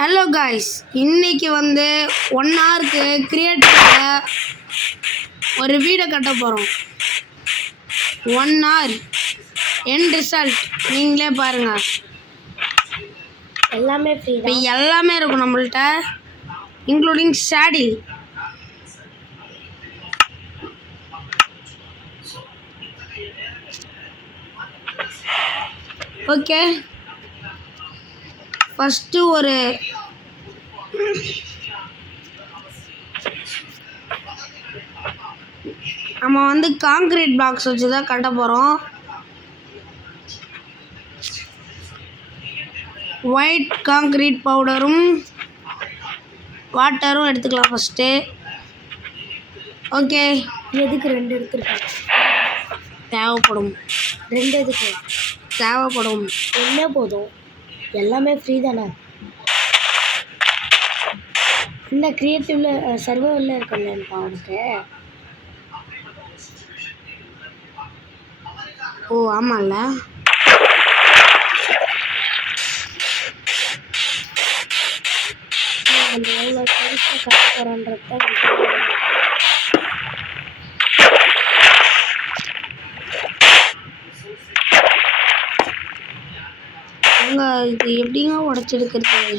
Hello guys, இன்னைக்கு வந்து 1 ஹவருக்கு கிரியேட்டிவ்ல ஒரு வீடை கட்ட போகிறோம். 1 ஹவர் எண்ட் ரிசல்ட் நீங்களே பாருங்க. எல்லாமே ஃப்ரீ இப்போ எல்லாமே இருக்கும் நம்மள்ட்ட, இன்க்ளூடிங் ஷேடில். ஓகே, ஃபஸ்ட்டு ஒரு நம்ம வந்து காங்கிரீட் பாக்ஸ் வச்சு தான் கட்ட போகிறோம். ஒயிட் காங்கிரீட் பவுடரும் வாட்டரும் எடுத்துக்கலாம் ஃபஸ்ட்டு. ஓகே, எதுக்கு 2 எடுத்துருக்கேன்? தேவைப்படும். 2 எதுக்கு தேவைப்படும். என்ன போதும், எல்லாமே ஃப்ரீ தானே. இந்த கிரியேட்டிவில் சர்வைவலில் இருக்கலப்பா உனக்கு. ஓ ஆமாம்ல, அந்த எவ்வளோ பெருசாக கட்ட போகிறோன்றது தான் அவங்க இது எப்படிங்க உடச்செடுக்கிறது?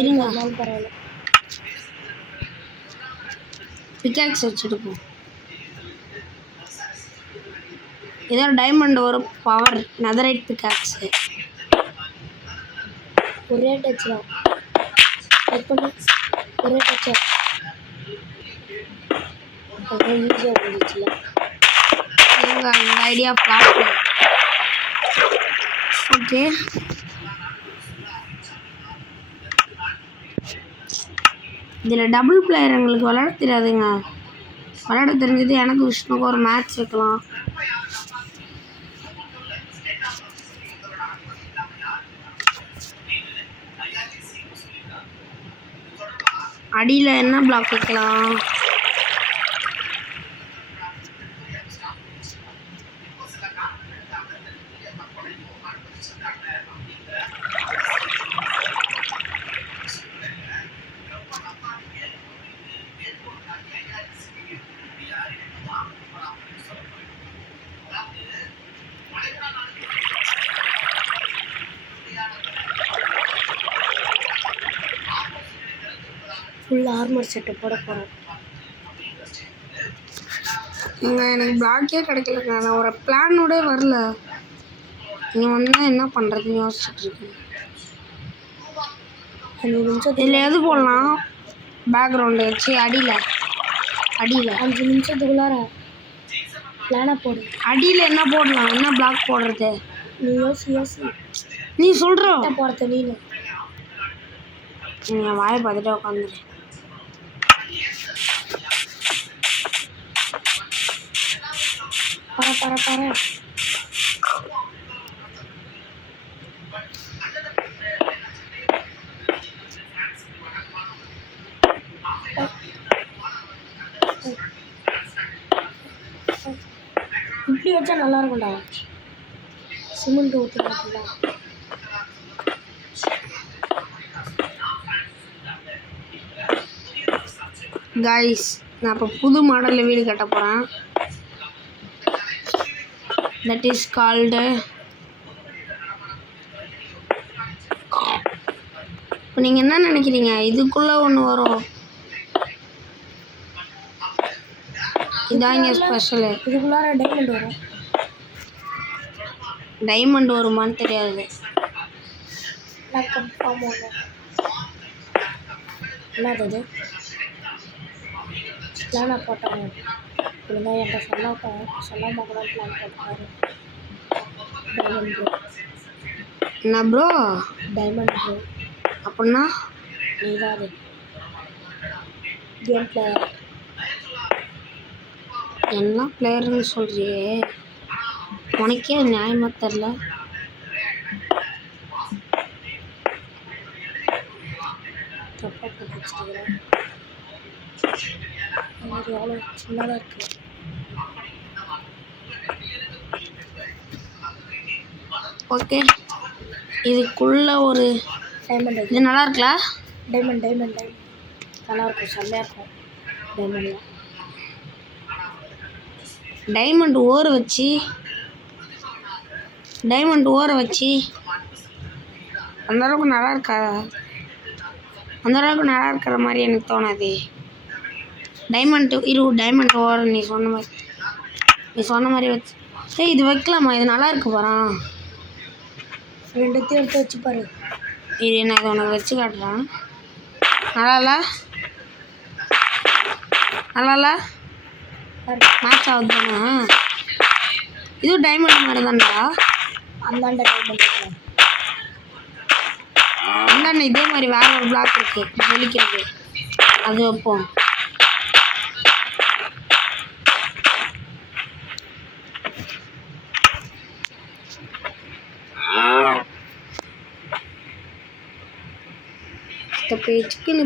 இருங்க, பரவாயில்ல. பிக்காக்ஸ் வச்சுருப்போம். இதான் டைமண்ட் ஒரு பவர் நெதரைட் பிக்காக்ஸு. ஒரே டச் தான், ஒரே டச்சா அப்புறம் ஈஸியாக போயிடுச்சுல. இந்த ஐடியா ஃப்ளாப். ஓகே, இதில் டபுள் பிளேயர் எங்களுக்கு விளையாட தெரியாதுங்க. விளையாட தெரிஞ்சது எனக்கு விஷ்ணுக்கு ஒரு மேட்ச் வைக்கலாம். அடியில் என்ன பிளாக் வைக்கலாம்? ஃபுல் ஆர்மர் செட்டு போட போகிறோம். எனக்கு பிளாக்கே கிடைக்கலங்க. நான் ஒரு பிளானோட வரல. நீங்கள் வந்தால் என்ன பண்ணுறதுன்னு யோசிச்சுட்டு இருக்கேன். 5 நிமிஷம் இதில் எது போடலாம்? பேக்ரவுண்டு வச்சு அடியில் 5 நிமிஷத்துக்குள்ளார பிளானை போடு. அடியில் என்ன போடலாம்? என்ன பிளாக் போடுறது? நீ யோசி நீ சொல்கிற போடுறது நீனு. நீங்கள் வாயை பார்த்துட்டு உட்காந்துரு. பர இப்படி வச்சா நல்லா இருக்கும்டா. சிமெண்ட் ஊற்றுலாம். காய்ஸ், நான் இப்போ புது மாடலில் வீடு கட்ட போகிறேன். That is called. இப்போ நீங்கள் என்ன நினைக்கிறீங்க? இதுக்குள்ளே ஒன்று வரும். இதான் இங்கே ஸ்பெஷலு. இதுக்குள்ளார டைமண்ட் வரும். டைமண்ட் வருமானு தெரியாது. நான் கன்ஃபார்ம் ஒன்று என்னது பிளானை போட்டாங்க. இப்படிதான் என்கிட்ட சொல்லாமல் கூட பிளான் போட்டாரு. Diamond bro. என்ன ப்ரோ? டைமண்ட் ப்ரோ அப்படின்னா நீ தான் அது கேம் பிளேயர். என்ன பிளேயர்னு சொல்றியே? உனக்கே நியாயமாக தெரில. தப்பாக போட்டு வச்சுருக்கிறேன். அது எவ்வளோ சின்னதாக இருக்குது. ஓகே, இதுக்குள்ள ஒரு டைமண்ட் இது நல்லா இருக்குல்ல? டைமண்ட் நல்லாயிருக்கும், செம்மையாக இருக்கும். டைமண்ட் ஊற வச்சு அந்த அளவுக்கு நல்லா இருக்காதா? அந்த அளவுக்கு நல்லா இருக்கிற மாதிரி எனக்கு தோணாது. டைமண்ட் ஓர நீ சொன்ன மாதிரி வச்சு இது வைக்கலாமா? இது நல்லா இருக்கு பாரேன். ரெண்டுத்தையும் எடுத்து வச்சு பாரு. இது நான் இதை உனக்கு வச்சு காட்டுறேன். நல்லால மேட்ச் ஆகுது தானே? இதுவும் டைமண்ட் மாதிரி தான்டா. அந்தாண்ட டைமண்ட் அந்தாண்ட இதே மாதிரி வேற ஒரு பிளாக் இருக்கு ஜொலிக்கிறது, அது வைப்போம். பேச்சுக்குன்னு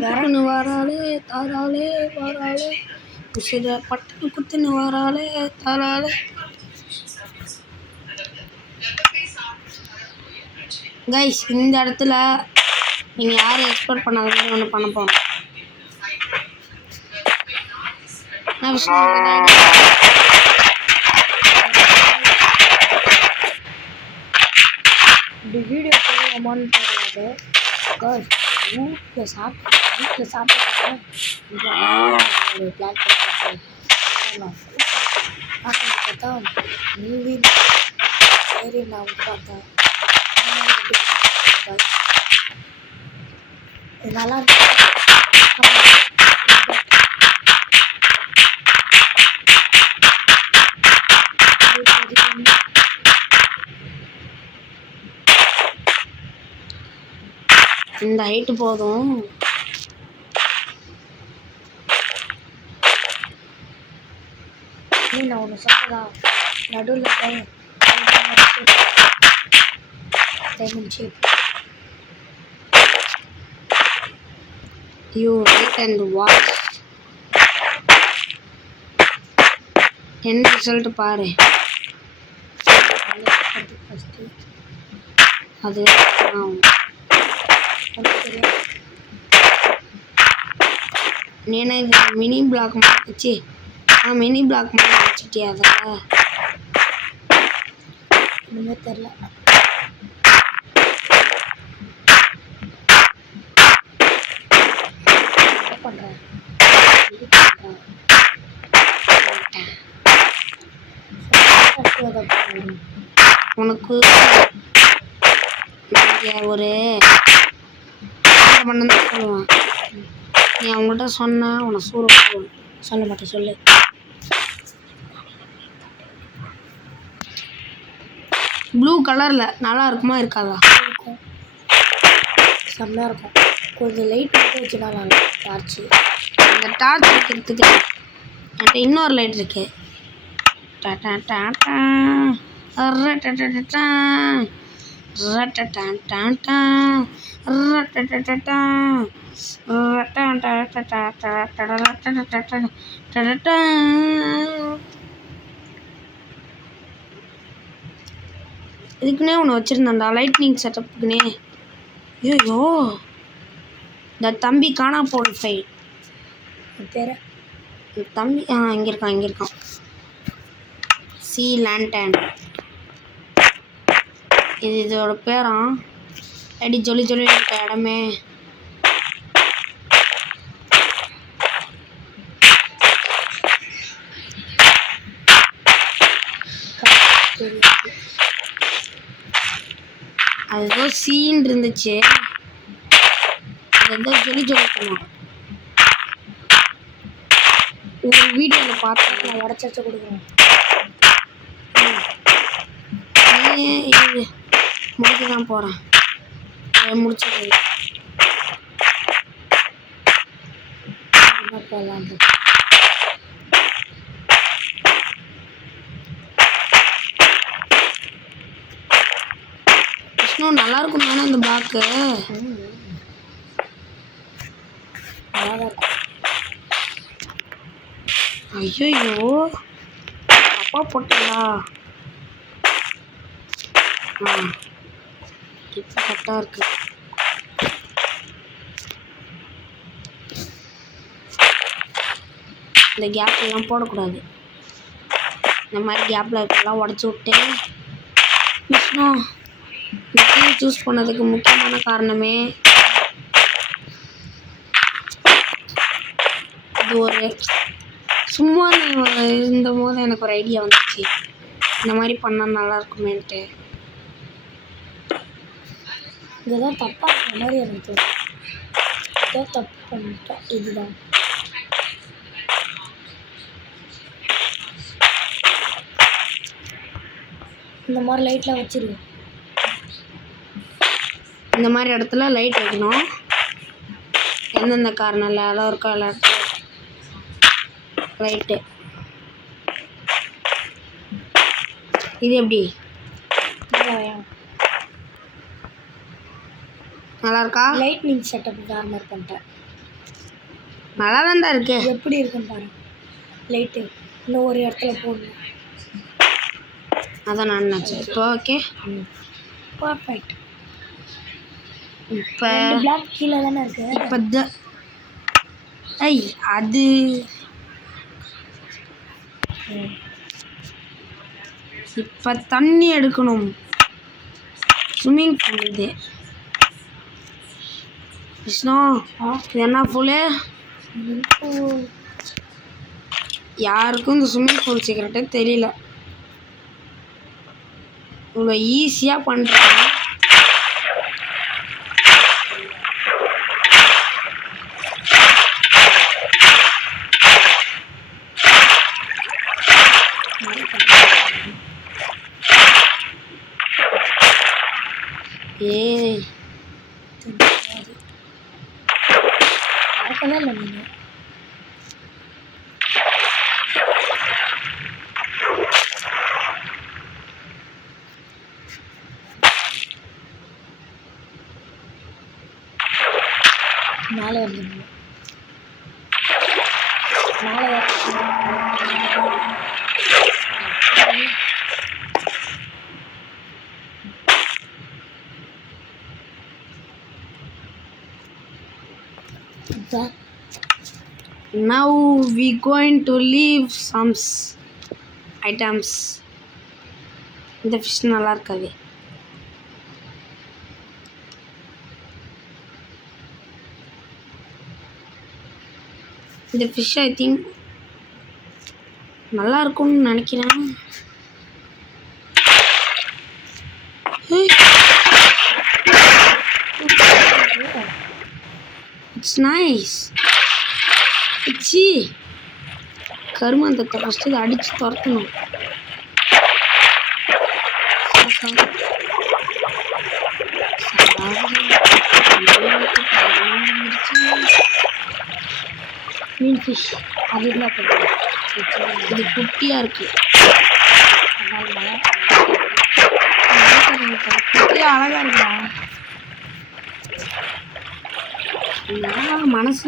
வராளே தாராளே வராளே, உசிர பட்டுன்னு குத்துன்னு வராளே தாராளே. கைஸ், இந்த இடத்துல நீங்கள் யாரும் எக்ஸ்பெக்ட் பண்ணாத மாதிரி ஒன்று பண்ண போகிறோம். நான் விஷ்ணு இப்படி வீடியோ போடுவோமான்னு தெரியாது. வீட்டில் சாப்பிட்டு பிளான் பார்த்தா மூவி சரி நான் வந்து பார்த்தேன். நல்லா இருக்கு. இந்த ஹைட்டு போதும். நான் ஒன்று சொன்னதா, நடுவில் diamond shape. You wait and watch. என்ன ரிசல்ட் பாரு. அது நீனா இது மினி பிளாக் வச்சு மினி பிளாக் மாதிரி வச்சுட்டியா? அதில் ஒன்றுமே தெரில. என்ன பண்ணுறேன்? உனக்கு ஒரு பண்ண சொல்லுவான். நீ அவங்கள்ட்ட சொன்ன உனக்கு சூரிய சொல்ல மாட்டேன், சொல்லு. ப்ளூ கலரில் நல்லா இருக்குமா இருக்காதா? இருக்கும், செம்மையாக இருக்கும். கொஞ்சம் லைட் மட்டும் வச்சுனா நல்லா டார்ச்சு. அந்த டார்ச் வைக்கிறதுக்கு என்கிட்ட இன்னொரு லைட் இருக்கு. இதுக்குன்னே ஒன்று வச்சுருந்தாண்டா, லைட்னிங் செட்டப்புக்குன்னே. ஐயோ, இந்த தம்பி காணா போன ஃபைல் பேர் தம்பி இங்கே இருக்கான். சி லேண்டன், இதோட பேரா? அடி ஜொலி இருக்க இடமே. அது ஏதோ சீன் இருந்துச்சு, அது ஏதோ ஜொலிக்கணும். ஒரு வீடியோவில் பார்த்தேன். நான் உடச்சி கொடுக்கணும். இது முடிக்க தான் போகிறேன். முடிச்சது என்ன போகலாம்? விஷ்ணு நல்லா இருக்கும் தானே இந்த பிளாக்கு? நல்லா இருக்கும். ஐயோ அப்பா போட்டா இப்போ கரெக்டாக இருக்கு. இந்த கேப்லாம் போடக்கூடாது. இந்த மாதிரி கேப்பில் இருக்கலாம் உடச்சி விட்டு விஷ்ணு இந்த சூஸ் பண்ணதுக்கு முக்கியமான காரணமே அது ஒரு சும்மா இருந்தபோது எனக்கு ஒரு ஐடியா வந்துச்சு, இந்த மாதிரி பண்ணால் நல்லா இருக்குமேன்ட்டு. இங்கே தான் தப்பாக இருக்கிற மாதிரி எனக்கு தோணும். இதான் தப்பு பண்ணிட்டேன். இதுதான் இந்த மாதிரி லைட்லாம் வச்சிருக்கேன். இந்த மாதிரி இடத்துல லைட் வைக்கணும். எந்தெந்த காரணம் இடம் இருக்கோ எல்லா இடத்துல லைட்டு. இது எப்படி நல்லா இருக்கா? லைட்னிங் செட்டப் கார்னர் பண்ணிட்டேன். நல்லா தான்டா இருக்கு. எப்படி இருக்குன்னு பாருங்க. லைட்டு இன்னும் ஒரு இடத்துல போடணும். அதான் நான் நினச்சேன். இப்போ ஓகே பர்ஃபெக்ட். இப்போ பிளாக் கீழே தானே இருக்கு. இப்போ அது இப்போ தண்ணி எடுக்கணும். ஸ்விம்மிங் பூல் இது. விஷ்ணு இது என்ன பூலு? யாருக்கும் இந்த ஸ்விம்மிங் பூல் சீக்கிரட்டே தெரியல. இவ்வளோ ஈஸியாக பண்ணுறேன். மறக்கவே இல்லை நீங்கள். மேலே வந்துடுங்க. மேலே Now we going to leave some items. இந்த ஃபிஷ் நல்லா இருக்காது. இந்த ஃபிஷ் ஐ திங்க் நல்லா இருக்கும்னு நினைக்கிறேன். It's nice. சி கருமாந்தத்தை ஃபஸ்ட்டு இதை அடித்து துரத்தணும். மீன் ஃபிஷ் அது இல்லை. இது குட்டியாக இருக்குது. குட்டியாக அழகாக இருக்கா? மனசு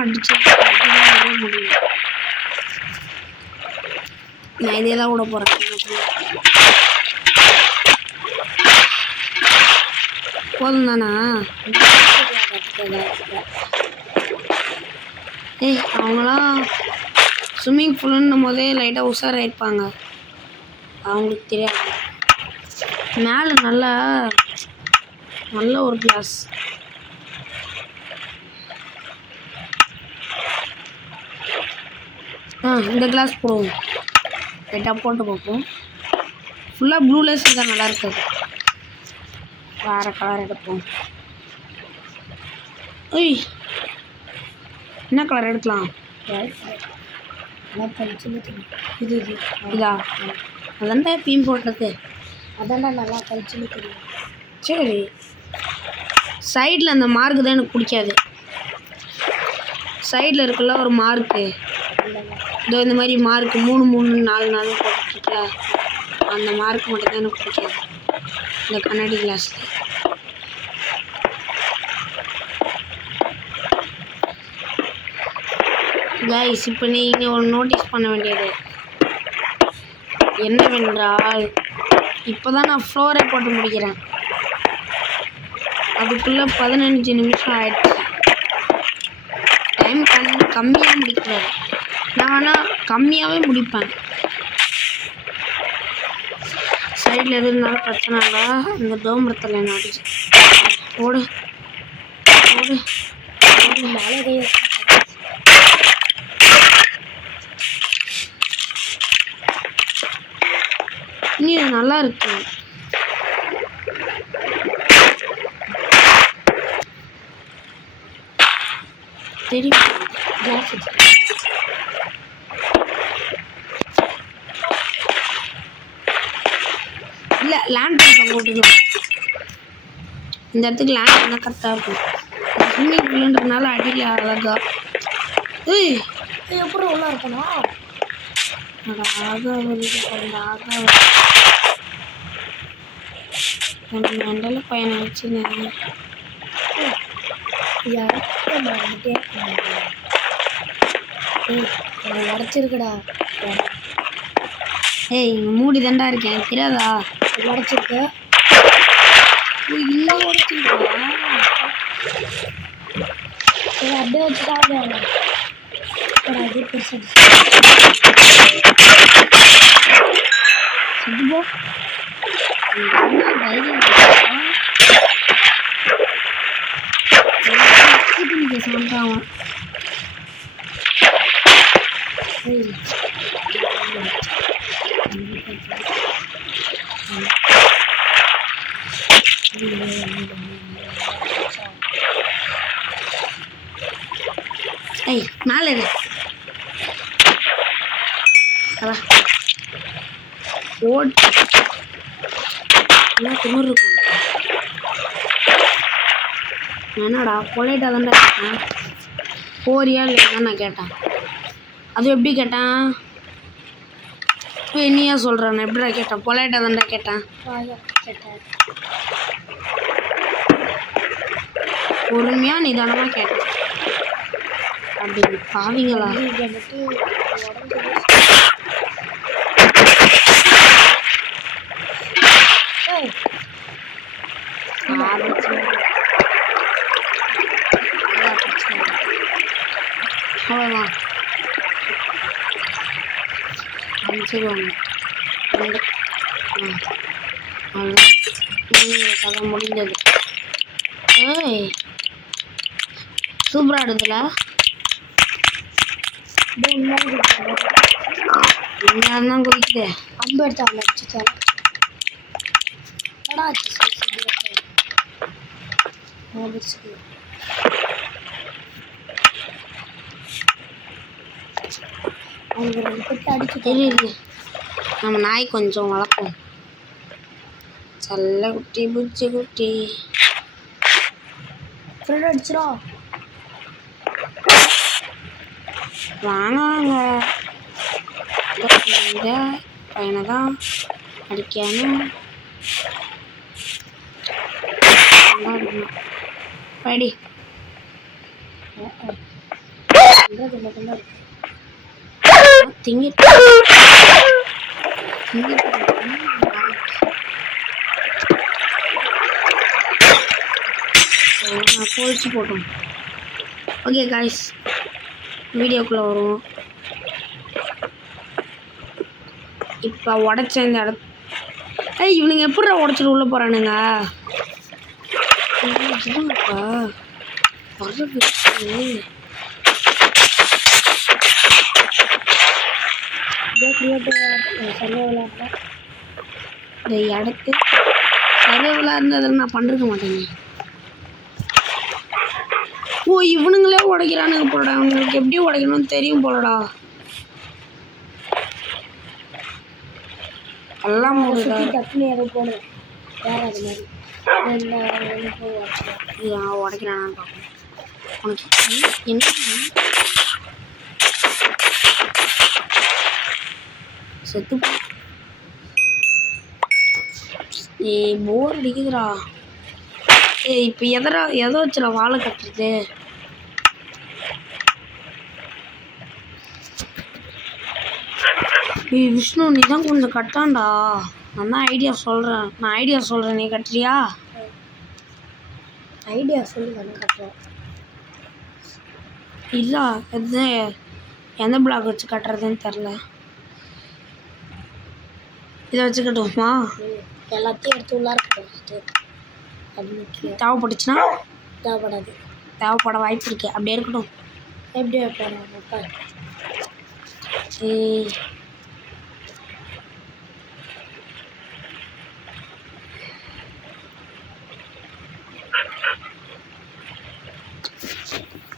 அடிச்சு முடியும். நான் இதே தான் விட போகிறேன். போதும் தானா? அவங்களாம் ஸ்விம்மிங் பூலுன்னும் போதே லைட்டாக உஷாராயிருப்பாங்க. அவங்களுக்கு தெரியாது. மேலே நல்ல ஒரு கிளாஸ். இந்த கிளாஸ் போடுவோம். லைட்டாக போட்டு பார்ப்போம். ஃபுல்லாக ப்ளூ லேஸ் தான் நல்லா இருக்காது. வேறு கலர் எடுப்போம். என்ன கலர் எடுக்கலாம்? இதா அதான்டா எப்பயும் போட்டது. அதான்டா நல்லா கழிச்சுன்னு தெரியும். சரி, சைடில் அந்த மார்க்கு தான் எனக்கு பிடிக்காது. சைடில் இருக்குல்ல ஒரு மார்க்கு, இதோ இந்த மாதிரி மார்க்கு 3 3 4 4 போட்டுருக்குல, அந்த மார்க் மட்டும் தான் எனக்கு பிடிக்காது இந்த கண்ணாடி கிளாஸில். கைஸ் இப்போ நீங்கள் ஒரு நோட்டீஸ் பண்ண வேண்டியது என்னவென்றால் இப்போ தான் நான் ஃப்ளோரை போட்டு முடிக்கிறேன். அதுக்குள்ளே 15 நிமிஷம் ஆயிடுச்சு. டைம் கம்மியாக முடிக்கிறாரு. நான் ஆனால் கம்மியாகவே முடிப்பேன். சைடில் இருந்தாலும் பிரச்சனை இல்லை. இந்த டோமரத்தில் என்ன அடிச்சு ஓடு ஓடு மழை பெய்ய இது நல்லா இருக்கு. தெரியும் கேஸ் இல்லை லேண்ட் பண்ண போட்டுக்கலாம். இந்த இடத்துக்கு லேண்ட் பண்ணால் கரெக்டாக இருக்கும். ஸ்விம்மிங் பூலுன்றதுனால அடியில் அழகா. ஏய் எப்படி உள்ள இருக்கணும்? மெண்டல பையனை வச்சுன்னு உடச்சிருக்குடா. ஏய் இங்கே மூடி தாண்டா இருக்கேன், எனக்கு தெரியாதா? உடச்சிருக்கு. இன்னும் உடச்சிருக்கா? அப்படியே வச்சு சாப்பிடுவாங்க. அது பெருசு சுத்துப்போ சொல்றான். ஏய் மேலே ஓட் திமிர் இருக்கும். என்னடா பொலைட்டாக தானே கேட்டேன், போறியா இல்லையா நான் கேட்டேன். அது எப்படி கேட்டேன்? நீயா சொல்கிறேன் எப்படிடா கேட்டேன்? பொலைட்டாக தானே கேட்டேன். பொறுமையாக நிதானமாக கேட்டேன். அப்படி பாவீங்களா? அவ்வளோதான் அனுப்பிச்சிடுவாங்க. கதை முடிஞ்சது. ஏய் சூப்பராக ஆடுதுல. தான் குதிக்குது. அம்பு எடுத்தாங்க அடிச்சுட்டாங்க. அவங்க 2 பேர்த்து அடிச்சு தெரியுது. நம்ம நாய் கொஞ்சம் வளர்ப்போம். செல்ல குட்டி பூச்சி குட்டி ஃப்ரெண்ட் அடிச்சிடும். வாங்க வாங்க. இந்த பையனை தான் அடிக்கணும். படி திங்கிட்டு போயிடுச்சு போட்டோம். ஓகே காய்ஸ் வீடியோக்குள்ளே வருவோம். இப்போ உடச்ச இந்த இடத்து இவனுங்க எப்படா உடச்சிட்டு உள்ளே போகிறானுங்க? இப்போ வர்றது இந்த இடத்து சர்வைவலாக இருந்ததில் நான் பண்ணிருக்க மாட்டேங்க. ஓ இவனுங்களே உடைக்கிறானுங்க போலடா. அவங்களுக்கு எப்படி உடைக்கணும்னு தெரியும் போலடா. எல்லாம் டக்குனு எதுவும் போடுவேன் வேற அது மாதிரி உடைக்கிறானான்னு பார்க்கணும். உனக்கு என்ன செத்து போர் அடிக்குதுடா. இப்போ எதை வச்சுடா வாழை கட்டுறது? ஏய் விஷ்ணு நீ தான் கொஞ்சம் கட்டான்டா. நான் தான் ஐடியா சொல்கிறேன், நீ கட்டுறியா? ஐடியா சொல்லி தானே கட்டுறேன். இல்லை எது எந்த பிளாக் வச்சு கட்டுறதுன்னு தெரில. இதை வச்சு கட்டுவோமா? எல்லாத்தையும் எடுத்து உள்ளார போட்டு அது முக்கியம். தேவைப்பட்டுச்சுன்னா தேவைப்படாது. தேவைப்பட வாய்ப்பு இருக்கு. அப்படியே இருக்கட்டும். எப்படி வைப்பாரு? ஏய்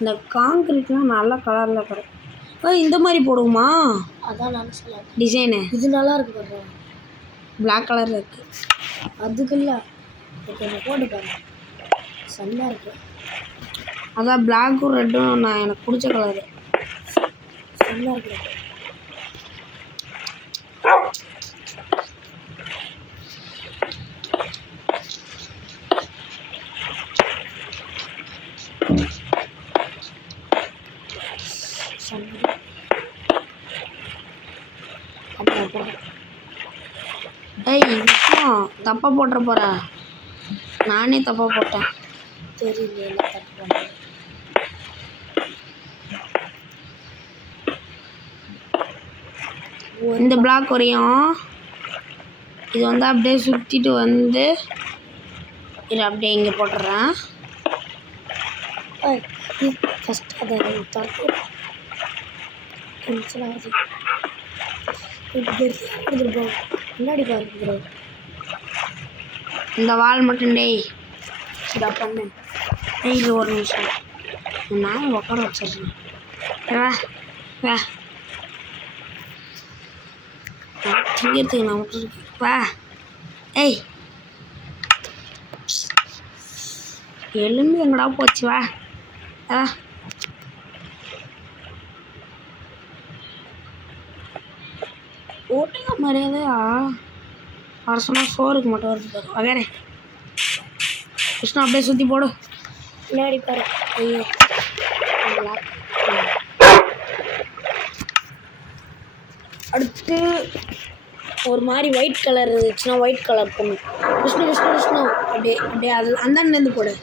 இந்த காங்கிரீட்லாம் நல்ல கலரில் கிடைக்கும். இந்த மாதிரி போடுவோமா? அதான் நான் சொல்ல டிசைனு இது நல்லா இருக்கு பாரு. பிளாக் கலரில் இருக்குது. அதுக்கு இல்லை, இப்போ என்ன போட்டு பாரு, செம்மையாக இருக்கு. அதான் பிளாக்கும் ரெட்டும் நான் எனக்கு பிடிச்ச கலரு. செம்மையாக இருக்கு. ஏய் விஷ்ணு தப்பாக போட்டுற போகிற. நானே தப்பாக போட்டேன். தெரியல என்ன தப்பு பண்ணுறேன். இந்த பிளாக் வரையும் இது வந்து அப்படியே சுற்றிட்டு வந்து இது அப்படியே இங்கே போட்டுடுறேன். ஃபஸ்ட் அதை திறந்து முன்னாடி பாருங்க. இந்த வால் மட்டும் டேய் இதை பண்ணு. டேய் இது ஒரு நிமிஷம் நான் உட்கார வச்சிடுறேன். வா வா திங்கிறதுக்கு நான் விட்டுருக்கு. வா ஏய் எலும்பு எங்கடா போச்சு? வா வா ஓட்டுங்க மரியாதையா வர சொன்னால் சோறுக்கு மட்டும் வருது பாரு. வகையறே கிருஷ்ணா அப்படியே சுற்றி போடு. முன்னாடி பாரு. ஐயோ அடுத்து ஒரு மாதிரி ஒயிட் கலர் இருந்துச்சுன்னா ஒயிட் கலர் பொண்ணு. விஷ்ணு விஷ்ணு விஷ்ணு அப்படியே அப்படியே அது அந்த அண்ணேருந்து போடு.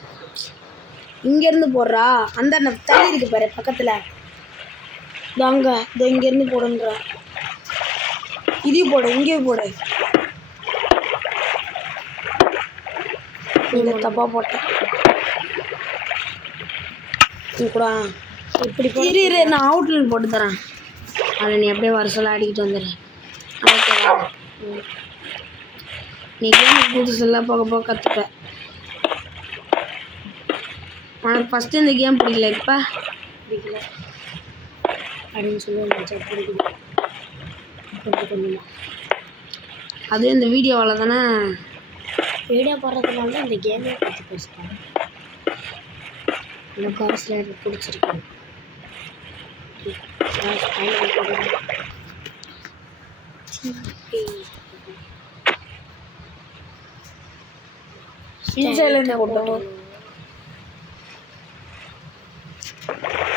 இங்கேருந்து போடுறா. அந்த அண்ணன் தள்ளி இருக்கு பாரு பக்கத்தில். தாங்க இதோ இங்கேருந்து போடுன்ற. இதையும் போடு, இங்கேயும் போடு. இங்கே தப்பாக போட்டேன். நீ கூட இப்படி இரு நான் அவுட்லைன் போட்டு தரேன். அதை நீ அப்படியே வர சொல்ல அடிக்கிட்டு வந்துடு. ஓகேவா? நீ கேம் புதுசெல்லாம் போக போக கற்றுப்ப. உனக்கு ஃபஸ்ட்டு இந்த கேம் பிடிக்கல, இப்போ பிடிக்கல அப்படின்னு சொல்லி நினச்சா பிடிக்கல. கொஞ்சம் கொஞ்சமாக அதுவும் இந்த வீடியோவால் தானே. வீடியோ போடுறதுனால தான் இந்த கேமே பற்றி பேசுகிறாங்க. இந்த காசில் எனக்கு பிடிச்சிருக்கு.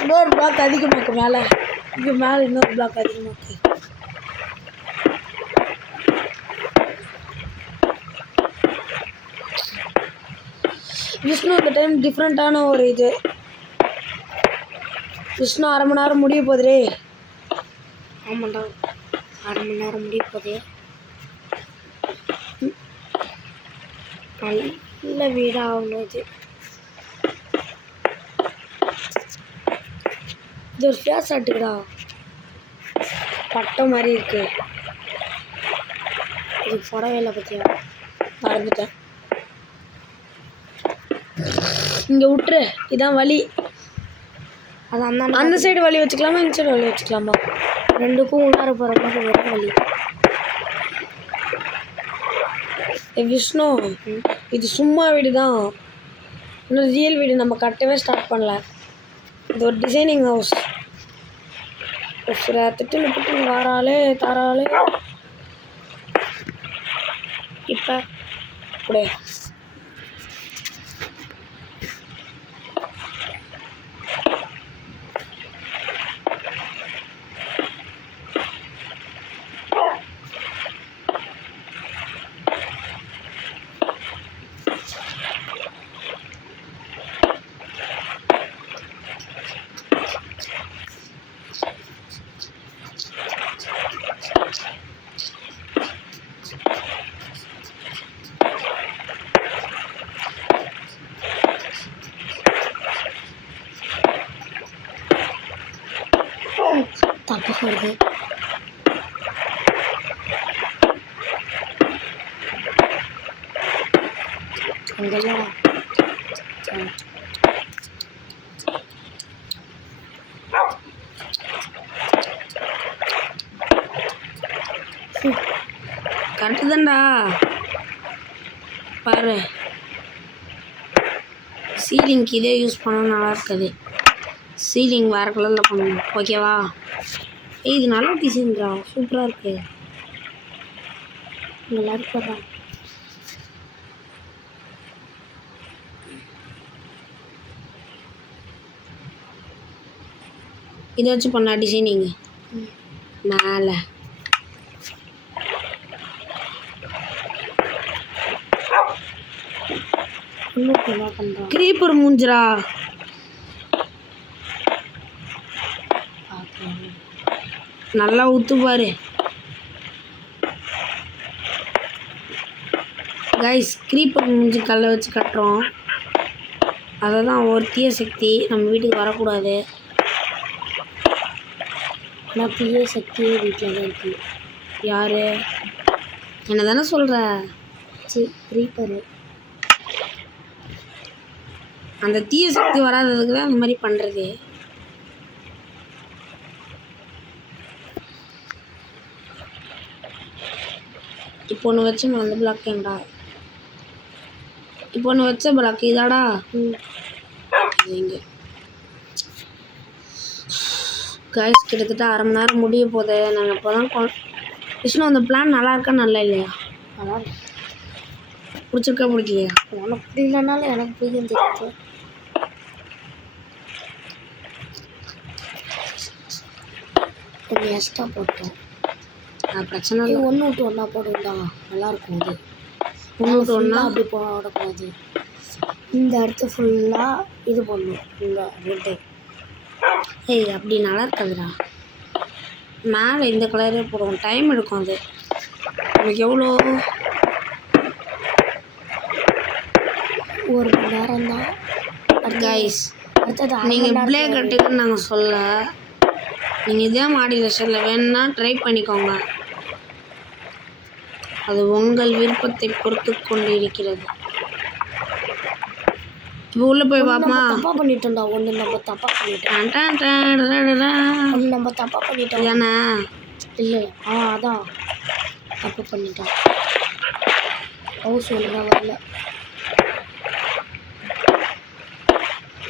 இன்னொரு பிளாக் அதிகமாக்கு மேலே, இங்கே மேலே இன்னொரு பிளாக் அதிகமாக்கு. விஷ்ணு இந்த டைம் டிஃப்ரெண்ட்டான ஒரு இது. விஷ்ணு 1/2 மணி நேரம் முடிய போகுதுரே. ஆமாண்டா, 1/2 மணி நேரம் முடிய போதே. நல்ல வீடாகணும் இது. இது ஒரு ஃபேஸ் ஆட்டுக்குடா, பட்டம் மாதிரி இருக்கு. இது புடவை இல்லை பற்றியா? மறந்துட்டேன். இங்கே விட்டுரு, இதான் வலி. அது அந்த சைடு வலி வச்சுக்கலாமா, இந்த சைடு வலி வச்சுக்கலாமா? ரெண்டுக்கும் உள்ளார போகிற மாதிரி வெறும் வலி. விஷ்ணு இது சும்மா வீடு தான், இன்னும் ரியல் வீடு நம்ம கட்டவே ஸ்டார்ட் பண்ணல. இது ஒரு டிசைனிங் ஹவுஸ். திட்டுன்னு திட்டுன்னு வாராலே தாராலே. இப்போ கூட தப்பு வருது. அங்கெல்லாம் கரெக்டு தான்டா. பாரு, சீலிங்க்கு இதே யூஸ் பண்ணால் நல்லா இருக்காது. சீலிங் வேறு கலரில் பண்ணணும், ஓகேவா? இது நல்ல டிசைன்டா, சூப்பராக இருக்கு. நல்லா இருப்பா. இதை வச்சு பண்ணா டிசைனிங் மேலே. இன்னும் என்ன பண்ணுறான்? கிரீப்பர் மூஞ்சிரா. நல்லா ஊத்து பாரு கைஸ். கிரீப்பர் மூஞ்சி கல்லை வச்சு கட்டுறோம். அதை தான் ஒரு தீய சக்தி நம்ம வீட்டுக்கு வரக்கூடாது. ஆனால் தீய சக்தியே வீட்டில் தான் இருக்குது. யார்? என்ன தானே சொல்கிற? கிரீப்பரு. அந்த தீய சக்தி வராததுக்கு தான் அந்த மாதிரி பண்ணுறது. இப்போ ஒன்று வச்சு நான் அந்த பிளாக் ஏண்டா? இப்போ ஒன்று வச்ச பிளாக் இதாடா. இங்கே கைஸ் கிட்டத்தட்ட அரை மணி நேரம் முடிய போகுது. நாங்கள் இப்போ தான் விஷ்ணு, அந்த பிளான் நல்லா இருக்கா நல்லா இல்லையா? நல்லா பிடிச்சிருக்கா பிடிக்கலையா? உனக்கு பிடிக்கலனாலும் எனக்கு பிடிக்கும் தெரியுது. கொஞ்சம் எக்ஸ்ட்ரா போட்டோம். பிரச்சனை இல்லை. ஒன்று விட்டு ஒன்றா போட்டுருந்தா நல்லாயிருக்கும். அது ஒன்று விட்டு ஒன்றா அப்படி போடக்கூடாது. இந்த இடத்த ஃபுல்லாக இது பண்ணணும். இந்த ரெட்டு ஏய் அப்படி நல்லா இருக்காதுடா. மேலே இந்த கலரே போடுவோம். டைம் எடுக்கும் அது. உங்களுக்கு எவ்வளோ? ஒரு மணி நேரம் தான் கைஸ். அடுத்தது நீங்கள் ப்ளே கட்டுக்குன்னு நாங்கள் சொல்ல. நீங்கள் இதே மாடுலேஷனில் வேணும்னா ட்ரை பண்ணிக்கோங்க. அது உங்கள் விருப்பத்தை பொறுத்து கொண்டு இருக்கிறது. இப்போ உள்ளே போய் பாப்பா. தப்பாக பண்ணிட்டோம்டா. ஒன்று நம்ம தப்பாக பண்ணிட்டோம். ஒன்று நம்ம தப்பாக பண்ணிட்டோம் ஏன்னா இல்லை. அதான் தப்பு பண்ணிட்டோம். ஹவுஸ் ஒழுங்காக வரல.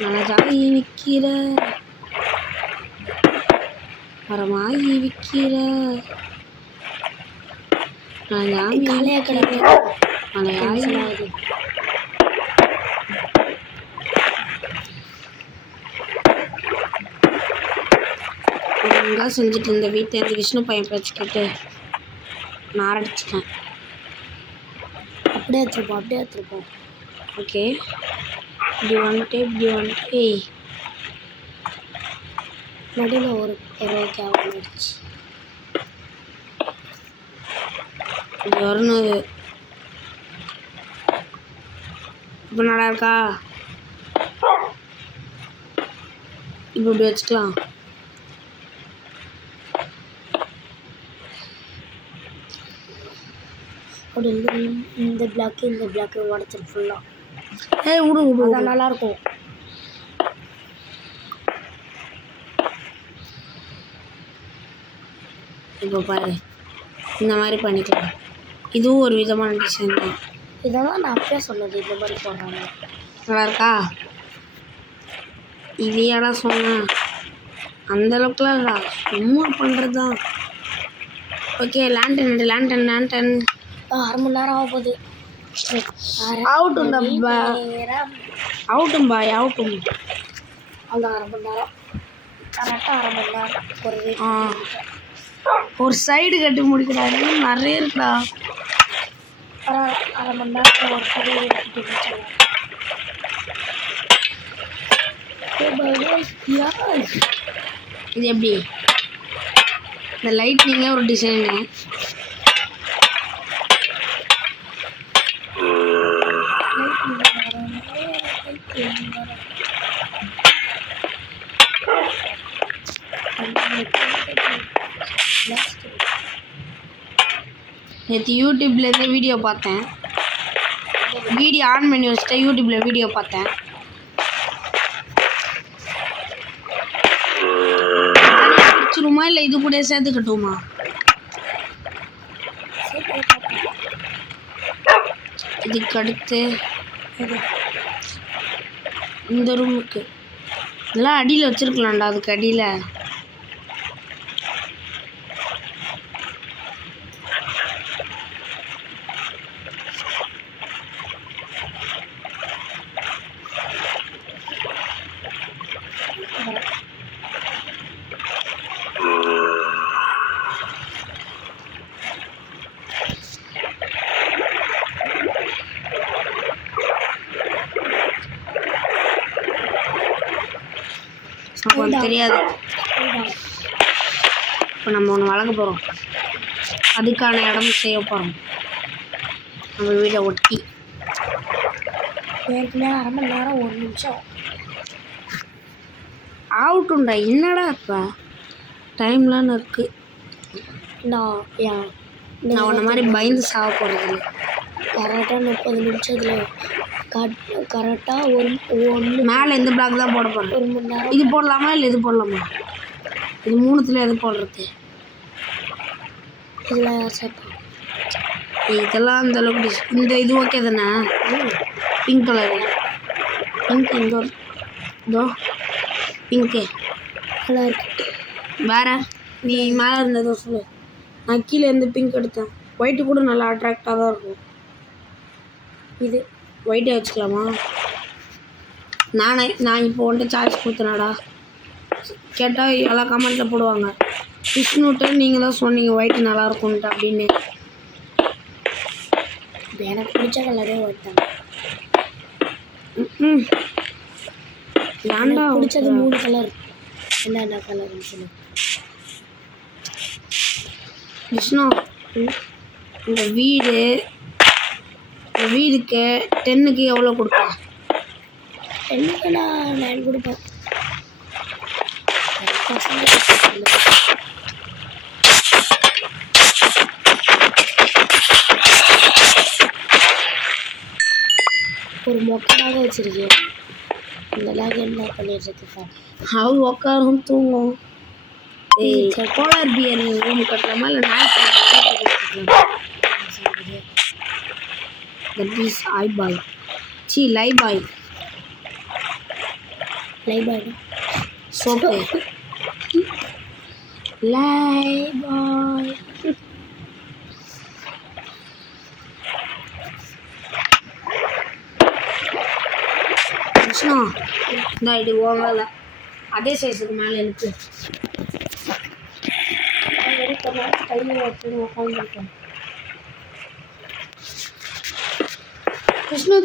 மனதாகி விற்கிற மரமாகி விற்கிற காலையாக கிடையாது. மலையாகி ஒழுங்காக செஞ்சுட்டு இருந்த வீட்டில் இருந்து விஷ்ணு பையன் பேச்சு கேட்டு நான் அடிச்சிட்டேன். அப்படியே எடுத்துருப்போம். ஓகே, இப்படி வந்துட்டு நடுவில் ஒரு கேவலம் ஆயிடுச்சு. இப்படி வரணும். இது இப்போ நல்லா இருக்கா? இப்போ இப்படி வச்சுக்கலாம். அப்படி இந்த பிளாக்கு உடச்சிரு ஃபுல்லாக. விடு அதான் நல்லாயிருக்கும். இப்போ பாரு, இந்த மாதிரி பண்ணிக்கலாம். இதுவும் ஒரு விதமான டிசைன் தான். இதெல்லாம் நான் அப்பயே சொன்னது. இந்த மாதிரி போடுறாங்க. நல்லா இருக்கா? இது ஏடா சொன்னேன். அந்தளவுக்குலாம் இல்லைடா, சும்மா பண்ணுறது தான். ஓகே, லேண்டன் அரை மணி நேரம் ஆக போகுது. அவுட்டும் பாய் அவுட்டும். அந்த அரை மணி நேரம் கரெக்டாக அரை மணி நேரம் ஒரு சைடு கட்டி முடிக்கிறாரு. நிறைய இருக்குடா. அரை மணி நேரத்தில் ஒரு சைடு கட்டி முடிச்சிடலாம். இது எப்படி? இந்த லைட்னிங்கே ஒரு டிசைனு. நேற்று யூடியூப்லேருந்தே வீடியோ பார்த்தேன். வீடியோ ஆன் பண்ணி வச்சுட்டு யூடியூப்பில் வீடியோ பார்த்தேன். பிடிச்சிருமா இல்லை இது கூட சேர்த்துக்கட்டுமா? இதுக்கு அடுத்து இந்த ரூமுக்கு இதெல்லாம் அடியில் வச்சுருக்கலாம்டா. அதுக்கு அடியில் நமக்கு தெரியாது. இப்போ நம்ம ஒன்று வளர்க்க போகிறோம். அதுக்கான இடம் செய்ய போகிறோம் நம்ம வீடை ஒட்டி. ஏற்கனவே 1/2 மணி நேரம் 1 நிமிஷம் ஆகட்டும்டா. என்னடா இப்போ டைம்லாம் இருக்குது. நான் உன்ன மாதிரி பயந்து சாக போகிறது இல்லை. கரெக்டாக 30 நிமிஷத்தில் கரெக்டாக ஒன்று மேலே இந்த பிளாக் தான் போட போகிறேன். 1 மணி நேரம். இது போடலாமா இல்லை இது போடலாமா? இது 3த்துல எது போடுறது? இல்லை சேர்ப்போம். இதெல்லாம் அந்த அளவுக்கு இந்த இது ஓகே தானே? Pink colour. பிங்க் இந்த இதோ பிங்க்கு நல்லா இருக்கு. வேறு நீ மேலே இருந்ததோ சொல்லு. நான் கீழே இருந்து பிங்க் எடுத்தேன். ஒயிட்டு கூட நல்லா அட்ராக்டாக தான் இருக்கும். இது ஒயிட்டே வச்சுக்கலாமா? நான் இப்போ வந்துட்டு சார்ஜ் கொடுத்தேனாடா. கேட்டால் எல்லாம் கமெண்ட்டில் போடுவாங்க, விஷ்ணுகிட்ட நீங்கள் தான் சொன்னீங்க ஒயிட்டு நல்லாயிருக்கும்ன்ட்டு அப்படின்னு. எனக்கு பிடிச்ச கலரே ஒயிட் தான். ஏன்டா பிடிச்சது 3 கலர். என்னென்ன கலர்னு சொல்லு விஷ்ணு. இந்த வீடுக்கு 10க்கு எவ்வளோ கொடுப்பேன்? 10க்கு நான் 9 கொடுப்பேன். ஒரு மொக்கையாக வச்சிருக்கேன். இந்த லாக் என்ன பண்ணிட்டு இருக்கு? அவ உட்காரும் தூங்கும். போலார் பியர் ரூம் கட்டலாமா இல்லை நாய் கட்டலாமா? தட் இஸ் ஐபாய். சி Lifebuoy. Lifebuoy soap. Lifebuoy. Vishnu இந்த இது ஓங்கல அதே சைஸுக்கு மேலே இருக்கு. கையில் வச்சு உட்காந்துருக்கேன். விஷ்ணு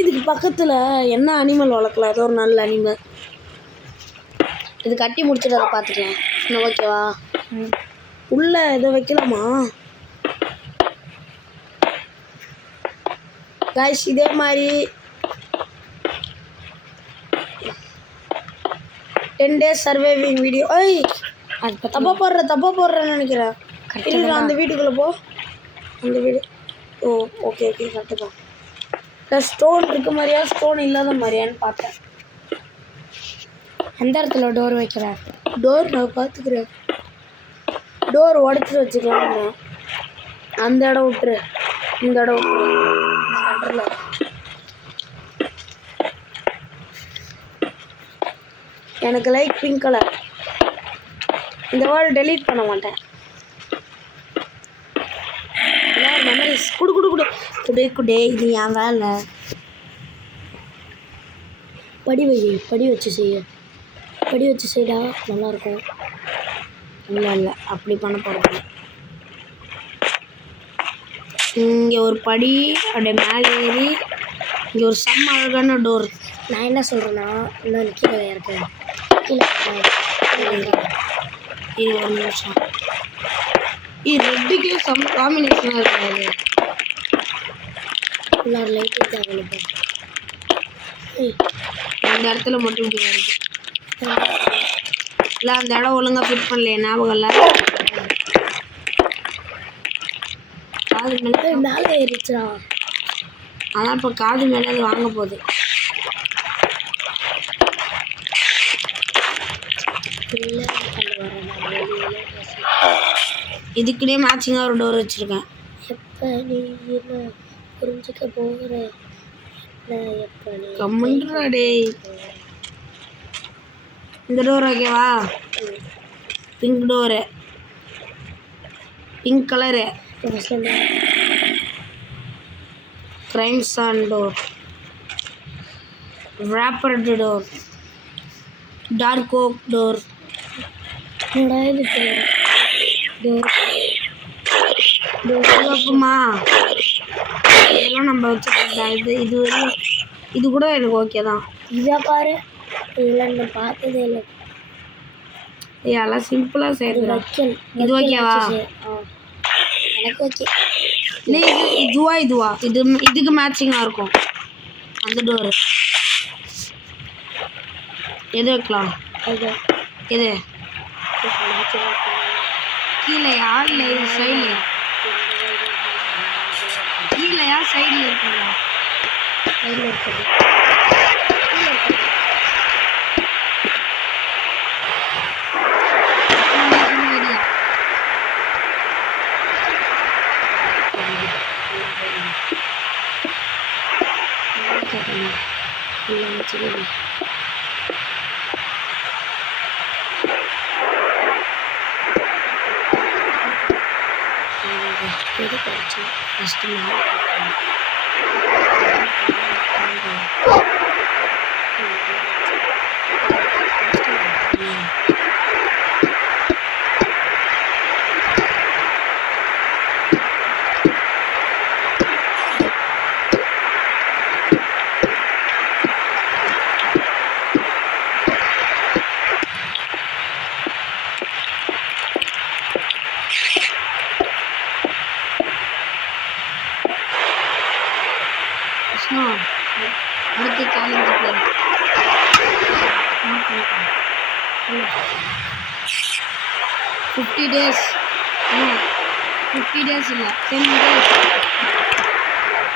இதுக்கு பக்கத்தில் என்ன அனிமல் வளர்க்கலாம்? ஏதோ ஒரு நல்ல அனிமல். இது கட்டி முடிச்சுட்டு அதை பார்த்துக்கலாம். இன்னும் ஓகேவா? உள்ளே இதை வைக்கலாமா? கைஸ் இதே மாதிரி 10 days சர்வைவிங் வீடியோ. அது தப்பாக போடுறேன்னு நினைக்கிறேன். இல்லை அந்த வீட்டுக்குள்ளே போ. அந்த வீடு ஓகே கரெக்டு தான். ஸ்டோன் இருக்க மாதிரியா ஸ்டோன் இல்லாத மாதிரியான்னு பார்த்தேன். அந்த இடத்துல டோர் வைக்கிறேன். டோர் நான் பார்த்துக்கிறேன். டோர் உடச்சிட்டு வச்சுக்கலாம். அந்த இடம் விட்டுரு, இந்த இடம் விட்டுரு. சென்டரில் எனக்கு லைக் பிங்க் கலர். இந்த வேர்டு டெலீட் பண்ண மாட்டேன். எல்லாரும் மெமரிஸ் குடு. இது என் வேலை. படி வச்சு செய்டா நல்லாயிருக்கும். இல்லை அப்படி பண்ண போகிறது. இங்கே ஒரு படி அப்படியே மேலே ஏறி இங்கே ஒரு செம்ம அழகான டோர். நான் என்ன சொல்கிறேன்னா இன்னொன்று கீழே இருக்கேன். கீழே இது ஒரு நிமிஷம். இது ரெட்டுக்கே செம்ம காம்பினேஷனாக இருக்காது. எல்லாரும் லைட்டு தேவைப்படும். இந்த இடத்துல மட்டும் இப்படி வருது. இல்லை அந்த இடம் ஒழுங்காக ஃபிட் பண்ணலையே ஞாபகம் இல்லை. காது மேலே மேலே ஏறிச்சா? அதான் இப்போ காது மேலே அது வாங்க போகுது. இதுக்குன்னே மேட்சிங்காக ஒரு டோர் வச்சுருக்கேன். எப்போ நீ என்ன புரிஞ்சுக்க போகிற? எப்போ நீ கம்முன்றா டேய். இந்த டோர் ஓகேவா? Pink door, pink colour, crimes on door, ரேப்பர்டு டோர், டார்க் ஓக் டோர். என்னடா இது சிவப்புமா இதெல்லாம் நம்ம வச்சுருக்கோம். இது கூட எனக்கு ஓகே தான். இதை பாரு, இதெல்லாம் நான் பார்த்ததே இல்லை. அதெல்லாம் சிம்பிளாக செய்யறது. வைக்கல் இது ஓகேவா? எனக்கு ஓகே. இல்லை இதுவா இதுக்கு மேட்சிங்காக இருக்கும் அந்த டோரு. எது வைக்கலாம்? எது கீழேயா இல்லை இது சைட்லையா? கீழேயா சைடில் இருக்குங்களா? சைடில் இருக்குது. அடுத்த சேலஞ்சு பேர் 50 days. 50 days இல்லை 10 days.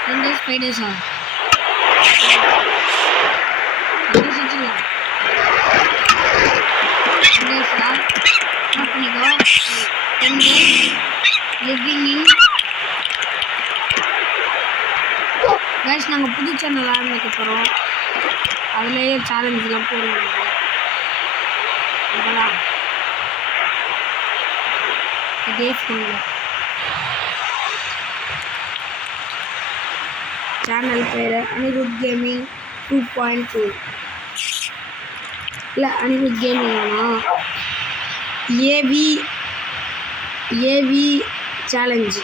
10 days 5 days ஆ 10 days வச்சுக்கலாம். 10 days நோட் பண்ணிக்கோ. 10 days living in கைஸ். நாங்கள் புது சேனல் ஆரம்பிக்க போகிறோம். அதுலேயே சேலஞ்செலாம் போடுவோம். அவ்வளோதான் இதே ஃபோனில். சேனல் பேர் அனிருத் கேமிங் 2.2. இல்லை அனிருத் கேமிங் வேணாம். AV challenge.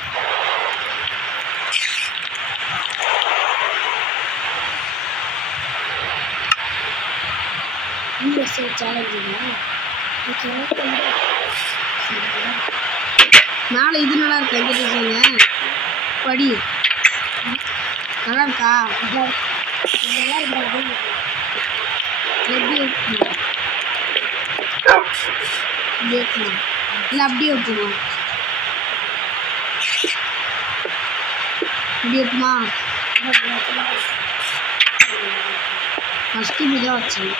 மேலே இது நல்லா இருக்கா? எங்கே டிசைனு படி நல்லா இருக்கா? எப்படி வைக்கணும்? இப்படி வைக்கணும் இல்லை அப்படியே வைக்கணும்? இப்படி வைக்குமா? ஃபஸ்ட்டு இப்படி தான் வச்சேன்.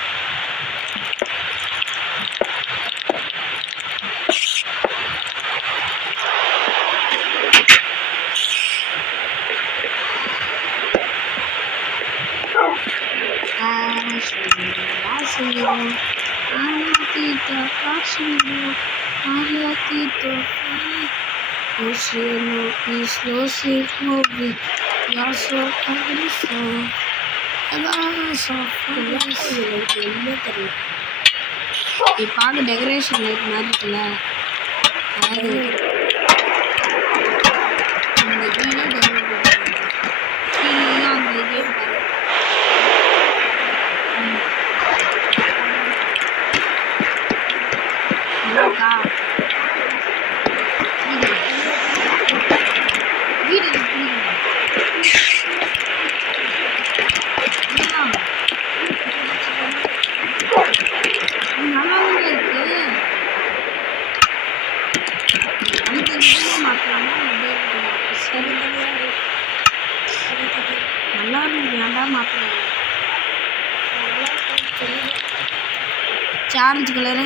பார்க்க டெக்கரேஷன் லைட் மாதிரி இருக்குல்ல. அதாவது அந்த கீழே டெக்கரேட் கீழே அந்த இதே பாரு. நல்லாக்கா? வீடு நல்லா இருக்கு. மாற்றலாமா நல்லா இருக்கு ஏன்டா மாற்றலாம் orange colour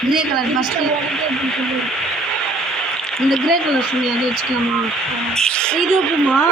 grey colour first இந்த கிரே கலர் சொல்லி அதை வச்சுக்கலாமா இது வைப்போமா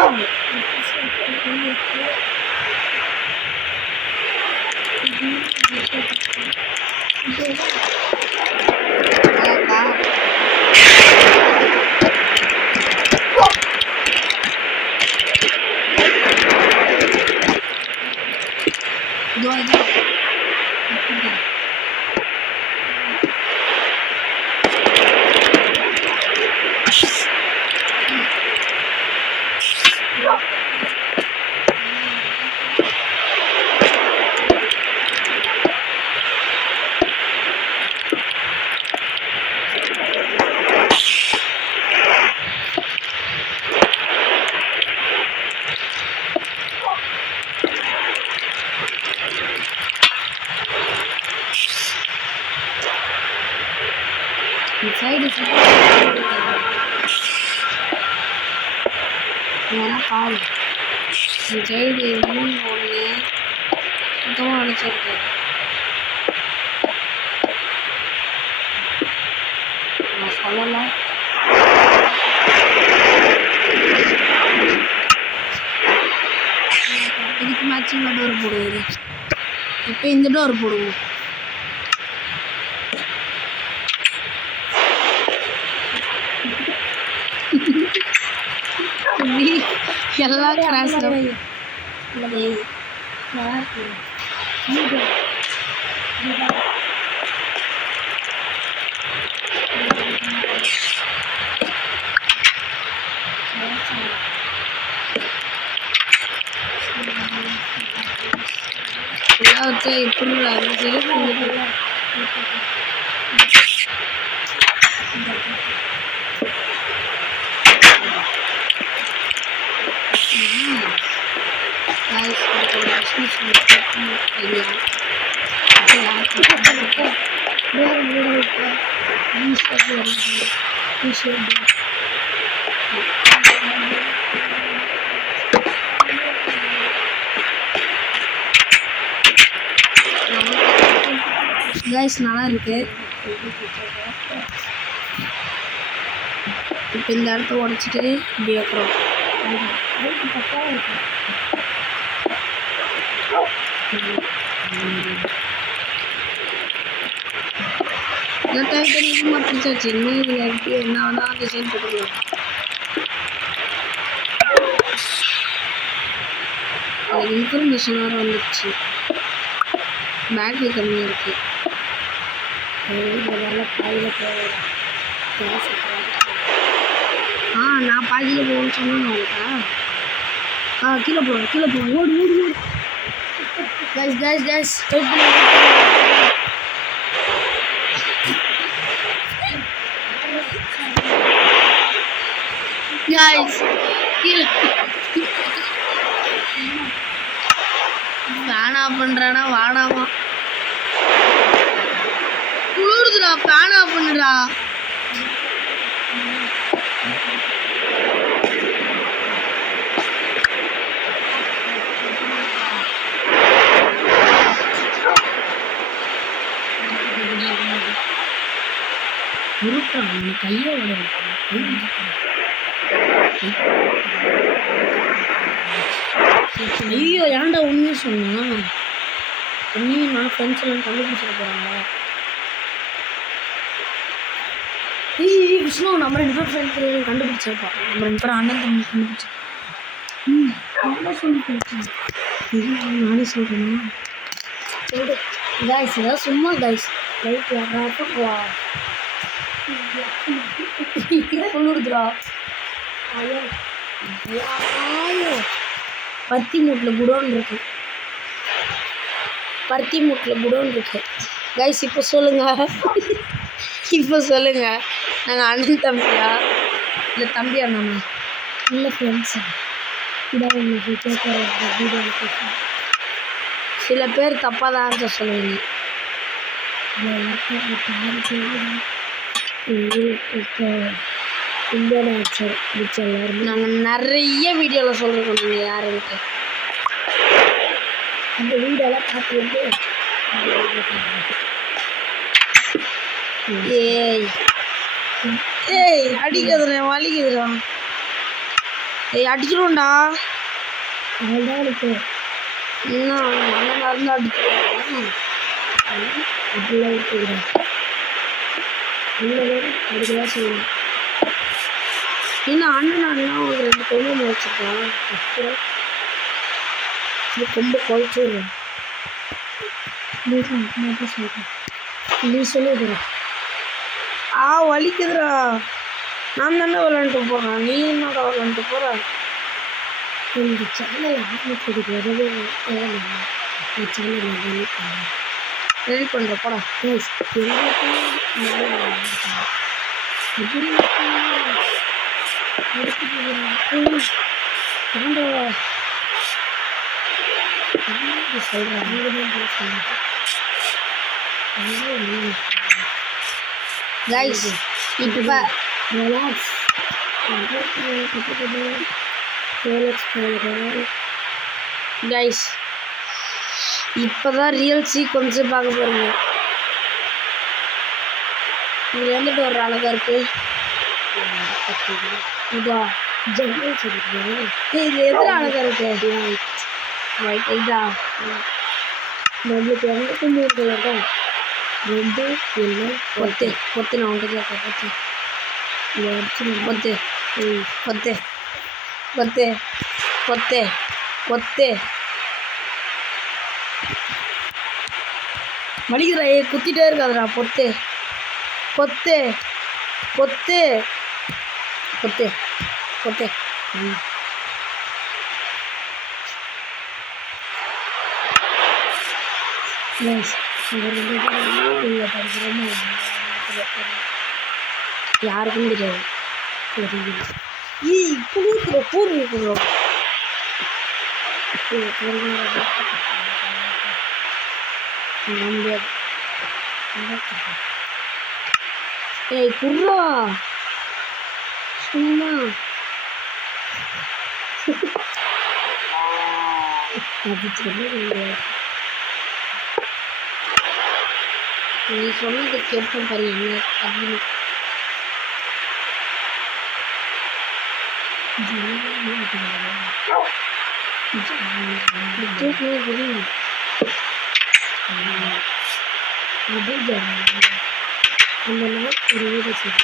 சைடு பாரு இந்த சைடு 3 ஒன்று சுத்தமாக அடிச்சிருக்கு நான் சொல்லலாம் இதுக்கு மேட்சிங்காக டோர் போடுவது இப்போ இந்த டோர் போடுவோம் எல்லாம் கிராஸ் எப்படி கைஸ் நல்லா இருக்கு இப்போ இந்த இடத்த உடைச்சிட்டு இப்படி வைக்கிறோம் மாற்றிச்சாச்சு இன்னும் இதில் எப்படி என்ன வேணால் டிசைன் போட்டுக்கலாம் எனக்கு இன்ஃபர்மேஷன் வேறு வந்துடுச்சு பேட்டரி கம்மியாக இருக்குது நான் பாதியில் போகணும்னு சொன்னேன் உங்கள்கிட்ட கீழே போகிறேன் ஓடு ஓடு ஓடு கைஸ் வெயிட் பண்ணி கைஸ் கீழே ஃபேன் ஆஃப் பண்ணுறானா வாடாமா குளிருதுடா ஃபேன் ஆஃப் பண்ணுடா கையை விட ஐயோ ஏன்டா உண்மையை சொன்னா நீ நான் ஃப்ரெண்ட்ஸ் எல்லாம் கண்டுபிடிச்சிட போகிறாங்க விஷ்ணு நம்ம 2 பேர் ஃப்ரெண்ட்ஸ் கண்டுபிடிச்சிருப்பா நம்ம 2 பேரும் அண்ணன் தம்பி கண்டுபிடிச்சோம் நானே சொல்கிறேன்னா சரி கைஸ் ஏதாவது சும்மா கைஸ் லைட் யாராட்டும் வா குளிருதுரா ஐயோ பருத்தி மூட்டில் குடோன் இருக்கு கைஸ் இப்போ சொல்லுங்கள் இப்போ சொல்லுங்க, நாங்கள் அண்ணன் தம்பியா இல்லை தம்பி அண்ணனா? நல்ல ஃப்ரெண்ட்ஸு. இதான் உங்களுக்கு கேட்குற வீடியோ கேட்குறேன். சில பேர் தப்பாக தான் ஆன்சர் சொல்லுவீங்க. இப்போ இந்தியன் ஆன்சர் பிடிச்ச எல்லாருமே நாங்கள் நிறைய வீடியோவில் சொல்லிருக்கோம் நீங்கள் யாருன்ட்டு. அந்த வீடியோலாம் பார்த்து வந்து ஏய் ஏய் அடிக்காதுடா, வலிக்குதுடா. ஏய் அடிச்சிடும்டா. அவள்தான் எனக்கு இன்னும் அண்ணன் இருந்து அடிச்சிடுவோம். அப்படிலாம் இருக்கிறேன். அண்ணன் அதுக்குதான் செய்யணும். இன்னும் அண்ணன் உங்களுக்கு 2 கொம்பு முளைச்சிருக்கான். அப்புறம் இந்த கொம்பு குறைச்சிடுறேன். வீட்டில் மட்டும் சொல்கிறேன். நீ சொல்லிடுறேன். வலிக்குதுடா. நான் தானே விளாண்டுட்டு போகிறேன், நீ என்னடா விளாண்டுட்டு போகிற? இந்த சேனல் ஆரம்பிக்கிறதுக்கு வரவே இந்த சேனல் ரெடி பண்ணுற போடா. ப்ளஸ் எல்லாருக்கும் கைஸ் இப்போ ரிலாக்ஸ் கைஸ் இப்போ தான் ரியல் சீக்வன்ஸு பார்க்க போகிறீங்க. இங்கே வந்துட்டு ஒரு அழகாக இருக்குது. இதா ஜன்னல் சொல்லிக்கிறேன். இது எதிர அழகாக இருக்கு. ஒயிட் இதா நம்மளுக்கு எந்த கும்பிடுறது தான் ரெண்டு எல்லோ பொத்து பொத்து. நான் உங்கள்கிட்ட கேட்க பொத்து இதை அடிச்சு பொத்து பொத்து பொத்து பொத்து பொத்து மடிக்கிறா. குத்திட்டே இருக்காதுடா. பொத்து பொத்து பொத்து பொத்து பொத்து. யாருக்கும் தெரியாது. புழுக்குற பூர் இருக்குறோம். முடியாது. ஏய் குர்ரா சும்மா அது சொல்ல நீ சொன்னது கேட்பேன் பாரு என்ன அப்படின்னு. அந்த நாள் ஒரு வீடு செய்யும்.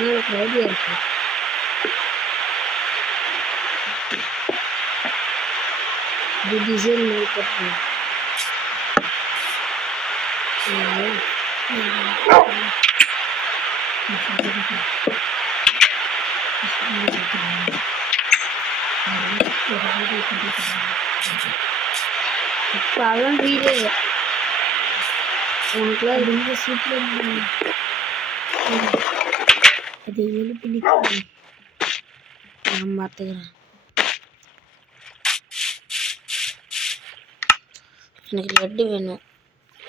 எனக்கு ஐடியா இருக்கு. இது டிசைன் மேக்கப் இப்போ அதான் வீடு உனக்குலாம் ரொம்ப சீக்கிரம் அதை எழுப்பி நிற்கிறேன். நான் பார்த்துக்கிறேன். எனக்கு லட்டு வேணும்.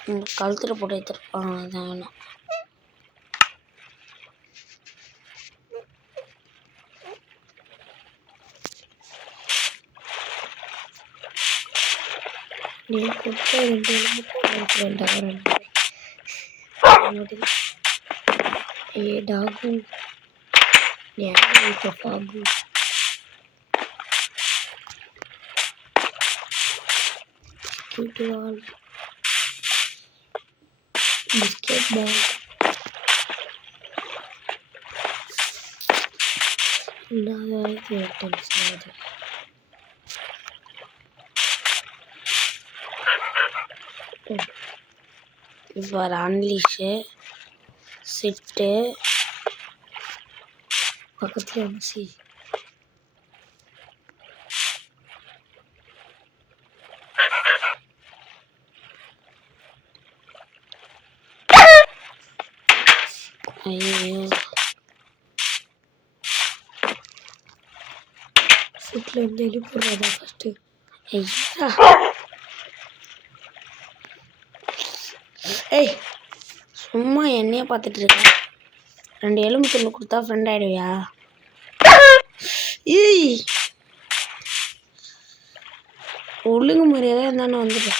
உங்களுக்கு கழுத்தில் போட்டு எடுத்துருப்பாங்க, அதான் வேணும். நீ கொடுத்த 2 எலும்பு 2 ये डागू ये फागू फुटबॉल बास्केटबॉल இப்போ அன்லீஷு சிட்டு பக்கத்துல வந்து ஐயோ சிட்டில் வந்து எழுப்பிடுறதா ஃபஸ்ட்டு. ஐயா ஏய் சும்மா என்னையே பார்த்துட்டு இருக்கேன். 2 எலும்பு துண்டு கொடுத்தா ஃப்ரெண்ட் ஆகிடுவியா? ஏய் ஒழுங்கு மரியாதை இருந்தானே வந்துட்டு.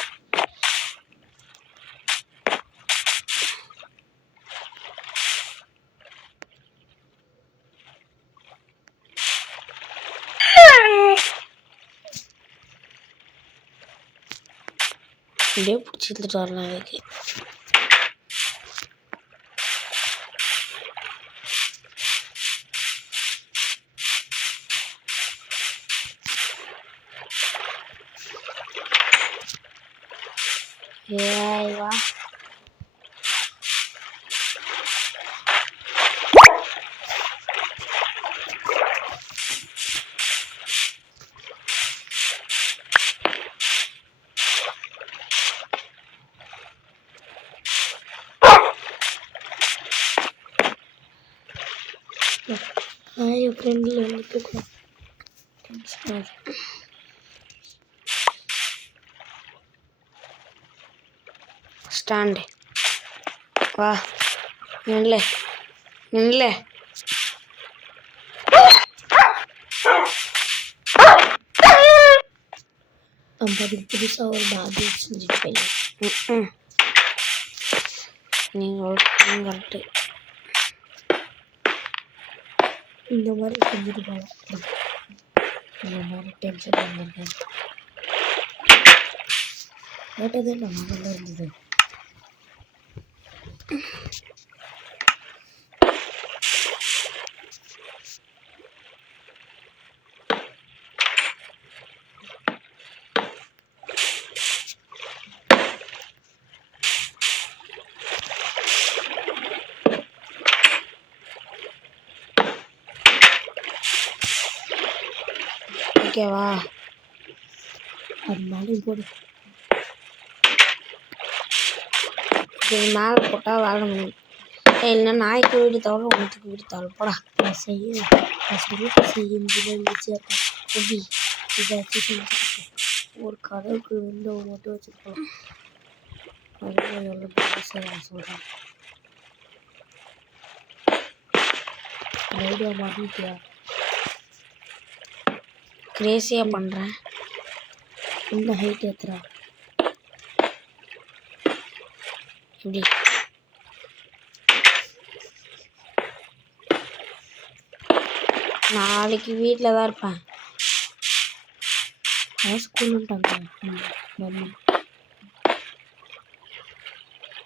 அப்படியே பிடிச்சி எடுத்துட்டு வரலாம் அதுக்கு. ஏய் வா என் ஃப்ரெண்டில் வந்து தூக்கம் ஸ்டாண்டு வா நில்லு நில்லு. நம்ம அதுக்கு புதுசாக ஒரு டாக் செஞ்சுட்டு போயிடலாம். நீங்கள் கரெக்டு. இந்த மாதிரி செஞ்சுட்டு போகலாம். இந்த மாதிரி டென்ஷன் வந்திருக்கேன் கேட்டதே நம்ம நல்லா இருந்தது. ஓகேவா? அது மேலே போடு. இது மேலே போட்டால் வேலை முடியும். இல்லைன்னா நாய்க்கு வீடு தவிர உனக்கு வீடு தவிர போடா. நான் சொல்லிட்டு செய்யும் ஈஸியாக எப்படி இதாச்சும் செஞ்சுருக்கேன். ஒரு கதவுக்கு விண்டோ மட்டும் வச்சுருக்கலாம். அதுதான் எவ்வளோ பெருசாக நான் சொல்கிறேன். ஐடியா மாட்டிட்டியா? கிரேசியாக பண்ணுறேன். இந்த ஹைட் ஏற்றுறா இப்படி நாளைக்கு வீட்டில் தான் இருப்பேன். அதான் ஸ்கூலுன்ட்டாங்க மம்மி.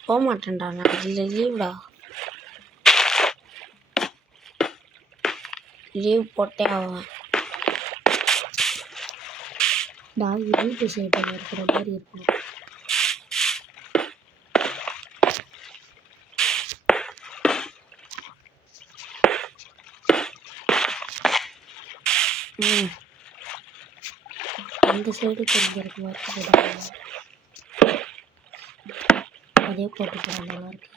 போக மாட்டேன்டா நாளைக்கு லீவ்டா. லீவ் போட்டே ஆவேன். டாக் வீட்டு சைடில் இருக்கிற மாதிரி இருக்கணும். ம் இந்த சைடு கொஞ்சம் இருக்கு மார்க் போடுறாங்க. அதே போட்டு போட நல்லா இருக்கு.